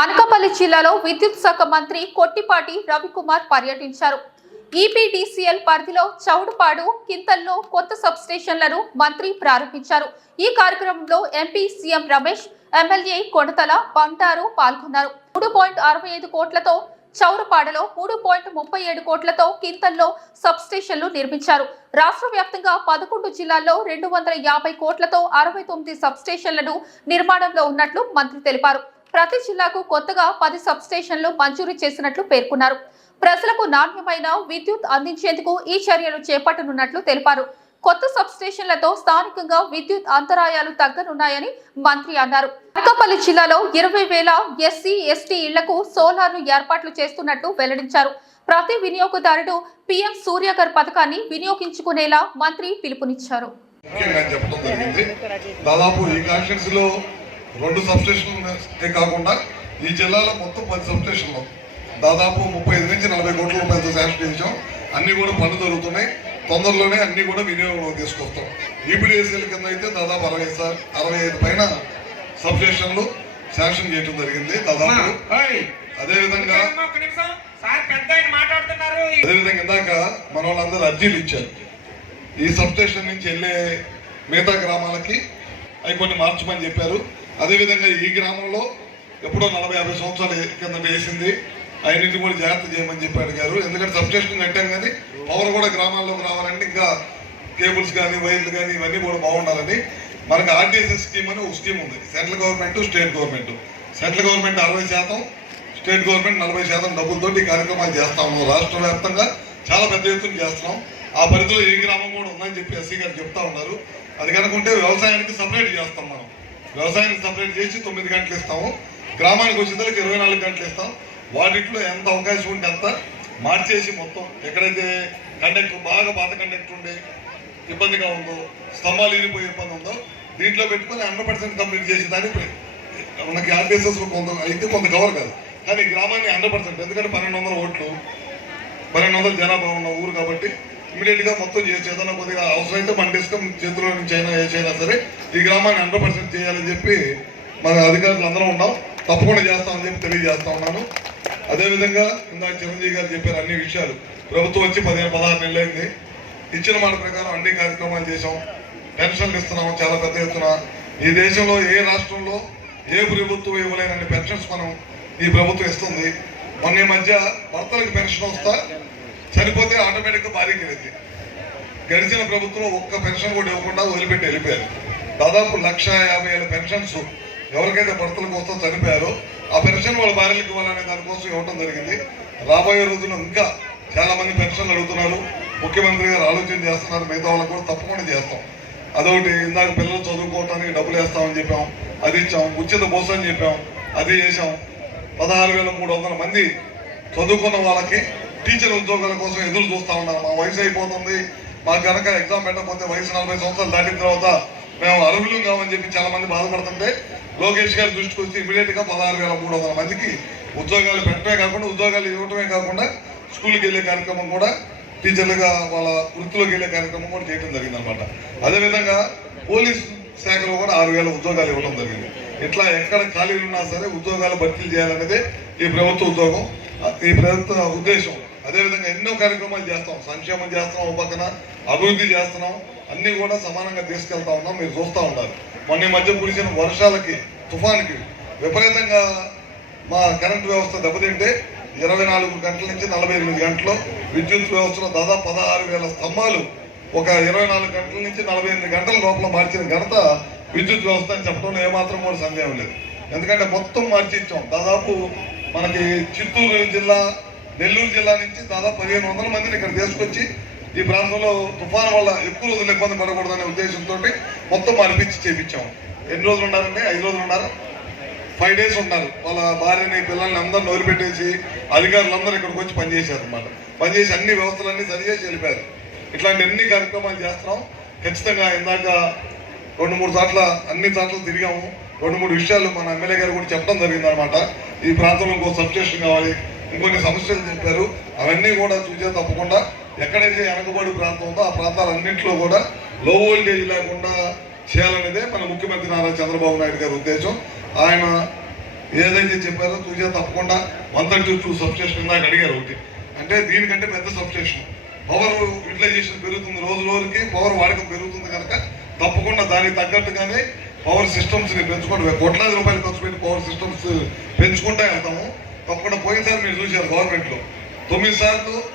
అనకాపల్లి జిల్లాలో విద్యుత్ శాఖ మంత్రి కొట్టిపాటి రవికుమార్ పర్యటించారు. ఈపీడీసీఎల్ పరిధిలో చౌడుపాడు, కింతల్లో కొత్త సబ్స్టేషన్లను మంత్రి ప్రారంభించారు. ఈ కార్యక్రమంలో ఎంపీ సీఎం రమేష్, ఎమ్మెల్యే కొడతల, బంటారు పాల్గొన్నారు. 3.65 కోట్లతో చౌరపాడలో, 3.37 కోట్లతో కింతల్లో సబ్స్టేషన్లు నిర్మించారు. రాష్ట్ర వ్యాప్తంగా 11 జిల్లాల్లో 250 కోట్లతో 69 సబ్స్టేషన్లను నిర్మాణంలో ఉన్నట్లు మంత్రి తెలిపారు. ప్రతి జిల్లాకు కొత్తగా 10 సబ్స్టేషన్లు మంజూరు చేసినట్లు పేర్కొన్నారు. ప్రజలకు నాణ్యమైన విద్యుత్ అందించేందుకు ఈ చర్యలు చేపట్టనున్నట్లు తెలిపారు. కొత్త సబ్స్టేషన్లతో స్థానికంగా విద్యుత్ అంతరాయాలు తగ్గనున్నాయని మంత్రి అన్నారు. అనకాపల్లి జిల్లాలో 20,000 ఎస్సీ, ఎస్టీ ఇళ్లకు సోలార్ను ఏర్పాట్లు చేస్తున్నట్లు వెల్లడించారు. ప్రతి వినియోగదారుడు పీఎం సూర్యఘర్ పథకాన్ని వినియోగించుకునేలా మంత్రి పిలుపునిచ్చారు. దాదాపు ఈ కాన్స్టిట్యూన్సీ లో 2 సబ్స్టేషన్లే కాకుండా ఈ జిల్లాలో మొత్తం 10 సబ్స్టేషన్లు దాదాపు 35 నుంచి 40 కోట్ల రూపాయలతో శాంక్షన్ చేసాం. అన్ని కూడా పనులు జరుగుతున్నాయి. తొందరలోనే అన్ని కూడా వినియోగంలో తీసుకొస్తాం. ఈపీడీసీఎల్ కింద అయితే దాదాపు 65 పైన సబ్స్టేషన్లు శాంక్షన్ చేయడం జరిగింది. దాదాపు అదేవిధంగా ఇందాక మన వాళ్ళందరూ అర్జీలు ఇచ్చారు. ఈ సబ్స్టేషన్ నుంచి వెళ్ళే మిగతా గ్రామాలకి అవి కొన్ని మార్చమని చెప్పారు. అదేవిధంగా ఈ గ్రామంలో ఎప్పుడో 40-50 సంవత్సరాల కింద వేసింది అయినట్టు కూడా జాగ్రత్త చేయమని చెప్పి అడిగారు. ఎందుకంటే సబ్స్టేషన్ కట్టాం కానీ పవర్ కూడా గ్రామాల్లోకి రావాలంటే ఇంకా కేబుల్స్ కానీ వైర్లు కానీ ఇవన్నీ కూడా బాగుండాలని మనకు ఆర్టీసీ స్కీమ్ అని ఒక స్కీమ్ ఉంది. Central government, state government. Central government 60%, state government 40% డబ్బులతో ఈ కార్యక్రమాలు చేస్తా ఉన్నాం. రాష్ట్ర వ్యాప్తంగా చాలా పెద్ద ఎత్తున చేస్తున్నాం. ఆ పరిధిలో ఏ గ్రామం కూడా ఉందని చెప్పి ఎస్సీ గారు చెప్తా ఉన్నారు. అది కనుకుంటే వ్యవసాయానికి సపరేట్ చేస్తాం. మనం వ్యవసాయానికి సపరేట్ చేసి 9 గంటలు ఇస్తాము. గ్రామానికి వచ్చేదానికి 24 గంటలు ఇస్తాం. వాటిలో ఎంత అవకాశం ఉంటే అంత మార్చేసి మొత్తం ఎక్కడైతే కండక్టర్ బాగా పాత కండక్టర్ ఉండే ఇబ్బందిగా ఉందో, స్తంభాలు ఇరిపోయే ఇబ్బంది ఉందో దీంట్లో పెట్టుకొని 100% కంప్లీట్ చేసేదానికి మనకి ఆర్టీఎస్ఎస్ కొంత అయితే కొంత కవర్ కాదు. కానీ గ్రామాన్ని 100%, ఎందుకంటే 1200 ఓట్లు, 1200 జనాభా ఉన్న ఊరు కాబట్టి ఇమీడియట్గా మొత్తం చేసేదన్నా కొద్దిగా అవసరమైతే మన డిస్కమ్ చేతిలో నుంచి అయినా ఏదైనా సరే ఈ గ్రామాన్ని 100% చేయాలని చెప్పి మన అధికారులు అందరం ఉన్నాం. తప్పకుండా చేస్తామని చెప్పి తెలియజేస్తా ఉన్నాను. అదేవిధంగా ఇందాక చిరంజీవి గారు చెప్పారు అన్ని విషయాలు. ప్రభుత్వం వచ్చి 15-16 నెలలు అయింది. ఇచ్చిన మాట ప్రకారం అన్ని కార్యక్రమాలు చేసాం. పెన్షన్లు ఇస్తున్నాము చాలా పెద్ద ఎత్తున. ఈ దేశంలో ఏ రాష్ట్రంలో ఏ ప్రభుత్వం ఇవ్వలేనన్ని పెన్షన్స్ మనం ఈ ప్రభుత్వం ఇస్తుంది. మొన్న మధ్య భర్తలకు పెన్షన్ వస్తా చనిపోతే ఆటోమేటిక్గా భార్యకి వెళ్ళింది. గడిచిన ప్రభుత్వం ఒక్క పెన్షన్ కూడా ఇవ్వకుండా వదిలిపెట్టి వెళ్ళిపోయారు. దాదాపు 150,000 పెన్షన్స్ ఎవరికైతే భర్తలకు వస్తా చనిపోయారో ఆ పెన్షన్ వాళ్ళ భార్యలకు ఇవ్వాలనే దానికోసం ఇవ్వడం జరిగింది. రాబోయే రోజుల్లో ఇంకా చాలా మంది పెన్షన్లు అడుగుతున్నారు. ముఖ్యమంత్రి గారు ఆలోచన చేస్తున్నారు. మిగతా వాళ్ళకు కూడా తప్పకుండా చేస్తాం. అదొకటి ఇందాక పిల్లలు చదువుకోవటానికి డబ్బులు వేస్తామని చెప్పాం, అది ఇచ్చాం. ఉచిత బస్సు అని చెప్పాం, అది చేసాం. 16,300 మంది చదువుకున్న వాళ్ళకి టీచర్ ఉద్యోగాల కోసం ఎదురు చూస్తా ఉన్నారు. మా వయసు అయిపోతుంది, మాకు కనుక ఎగ్జామ్ పెట్టకపోతే వయసు 40 సంవత్సరాలు దాటిన తర్వాత మేము అర్హులు కావని చెప్పి చాలా మంది బాధపడుతుంటే లోకేష్ గారి దృష్టికి వచ్చి ఇమీడియట్గా 16,300 మందికి ఉద్యోగాలు పెట్టడమే కాకుండా ఉద్యోగాలు ఇవ్వటమే కాకుండా స్కూల్కి వెళ్ళే కార్యక్రమం కూడా, టీచర్లుగా వాళ్ళ వృత్తిలోకి వెళ్ళే కార్యక్రమం కూడా చేయడం జరిగింది అనమాట. అదేవిధంగా పోలీస్ శాఖలో కూడా 6,000 ఉద్యోగాలు ఇవ్వడం జరిగింది. ఇట్లా ఎక్కడ ఖాళీలు ఉన్నా సరే ఉద్యోగాలు భర్తీ చేయాలనేదే ఈ ప్రభుత్వ ఉద్యోగం, ఈ ప్రభుత్వ ఉద్దేశం. అదేవిధంగా ఎన్నో కార్యక్రమాలు చేస్తాం. సంక్షేమం చేస్తున్నాం, ఒక పక్కన అభివృద్ధి చేస్తున్నాం. అన్ని కూడా సమానంగా తీసుకెళ్తా ఉన్నాం. మీరు చూస్తూ ఉన్నారు. మొన్న మధ్య కురిసిన వర్షాలకి, తుఫాన్కి విపరీతంగా మా కరెంటు వ్యవస్థ దెబ్బతింటే 24 గంటల నుంచి 48 గంటలు విద్యుత్ వ్యవస్థలో దాదాపు 16,000 స్తంభాలు ఒక 24 గంటల నుంచి 48 గంటల లోపల మార్చిన ఘనత విద్యుత్ వ్యవస్థ అని చెప్పడంలో ఏమాత్రం కూడా సందేహం లేదు. ఎందుకంటే మొత్తం మార్చి ఇచ్చాం. దాదాపు మనకి చిత్తూరు జిల్లా, నెల్లూరు జిల్లా నుంచి దాదాపు 1,500 మందిని ఇక్కడ తీసుకొచ్చి ఈ ప్రాంతంలో తుఫాను వల్ల ఎక్కువ రోజులు ఇబ్బంది పడకూడదనే ఉద్దేశంతో మొత్తం మార్పించి చేయించాము. ఎన్ని రోజులు ఉన్నారంటే 5 రోజులు ఉన్నారు, 5 days ఉన్నారు. వాళ్ళ భార్యని, పిల్లల్ని అందరూ నోరు పెట్టేసి అధికారులందరూ ఇక్కడికి వచ్చి పనిచేశారు అనమాట. పనిచేసి అన్ని వ్యవస్థలన్నీ సరిచేసి వెళ్ళిపోయారు. ఇట్లాంటి ఎన్ని కార్యక్రమాలు చేస్తున్నాం. ఖచ్చితంగా ఇందాక 2-3 చోట్ల అన్ని చోట్ల తిరిగాము. 2-3 విషయాలు మన ఎమ్మెల్యే గారు కూడా చెప్పడం జరిగింది అనమాట. ఈ ప్రాంతంలో ఇంకో సబ్స్టేషన్ కావాలి, ఇంకొన్ని సమస్యలు చెప్పారు. అవన్నీ కూడా చూసే తప్పకుండా ఎక్కడైతే వెనకబడి ప్రాంతం ఉందో ఆ ప్రాంతాలన్నింటిలో కూడా లో వోల్టేజ్ లేకుండా చేయాలనేదే మన ముఖ్యమంత్రి నారా చంద్రబాబు నాయుడు గారి ఉద్దేశం. ఆయన ఏదైతే చెప్పారో తూచా తప్పకుండా 132 సబ్స్టేషన్ ఇందాక అడిగారు ఒకటి, అంటే దీనికంటే పెద్ద సబ్స్టేషన్. పవర్ యూటిలైజేషన్ పెరుగుతుంది, రోజు రోజుకి పవర్ వాడకం పెరుగుతుంది కనుక తప్పకుండా దానికి తగ్గట్టుగానే పవర్ సిస్టమ్స్ని పెంచుకుంటూ కోట్లాది రూపాయలు ఖర్చు పెట్టి పవర్ సిస్టమ్స్ పెంచుకుంటూ వెళ్తాము. తప్పకుండా పోయినసారి మీరు చూశారు గవర్నమెంట్లో 9 సార్లు